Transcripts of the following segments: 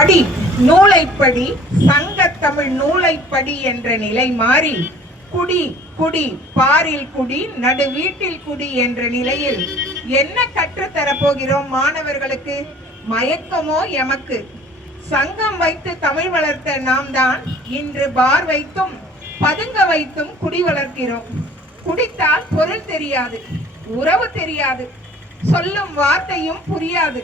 படி நூலைப்படி சங்கத்தமிழ் நூலைப்படி என்ற நிலை மாறி குடி குடி பாரில் குடி நடு வீட்டில் குடி என்ற நிலையில் என்ன கற்றுத்தரப் போகிறோம் மாணவர்களுக்கு? மயக்கமோ எமக்கு? சங்கம் வைத்து தமிழ் வளர்த்த நாம் தான் இன்று பார் வைத்தும் பதுங்க வைத்தும் குடி வளர்க்கிறோம். குடித்தால் பொருள் தெரியாது உறவு தெரியாது சொல்லும் வார்த்தையும் புரியாது.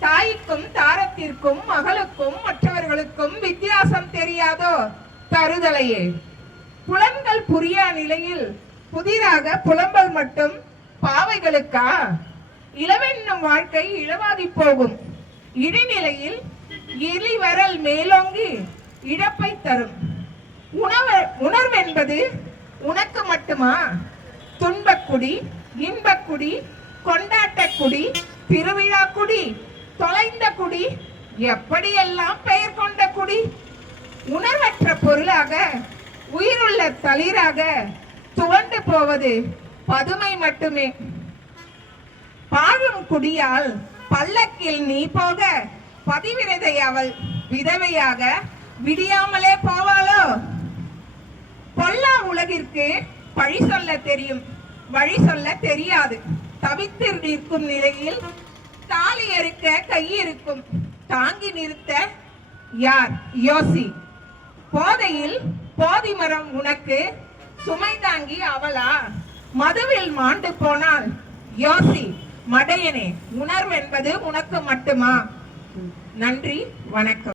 தாய்க்கும் தாரத்திற்கும் மகளுக்கும் மற்றவர்களுக்கும் வித்தியாசம் தெரியாதோ? தருதலையே. புலன்கள் புரியா நிலையில் புதிதாக புலம்பல் மட்டும் பாவைகளுக்கா? இளவென்னும் வாழ்க்கை இழவாதி போகும். இடிநிலையில் இலிவரல் மேலோங்கி இழப்பை தரும். உணவு உணர்வென்பது உனக்கு மட்டுமா? துன்பக்குடி இன்பக்குடி கொண்டாட்டக்குடி திருவிழா குடி தொலைந்த குடி எப்படியெல்லாம் பெயர் கொண்ட குடி? உணர்வற்ற பொருளாக உயிருள்ள தளிராக துவண்டு போவது பதுமை மட்டுமே. பாழும் குடியால் பல்லக்கில் நீ போக பதிவிரதை அவள் விதவையாக விடியாமலே போவாளோ? பொல்லா உலகிற்கு பழி சொல்ல தெரியும் வழி சொல்ல தெரியாது. தவித்து நிற்கும் நிலையில் தாலி இருக்க கை இருக்கும். தாங்கி நிறுத்த யார்? யோசி. போதையில் போதி மரம் உனக்கு சுமை தாங்கி அவளா? மதுவில் மாண்டு போனால் யோசி. மடையனே உணர்வென்பது உனக்கு மட்டுமா? நன்றி வணக்கம்.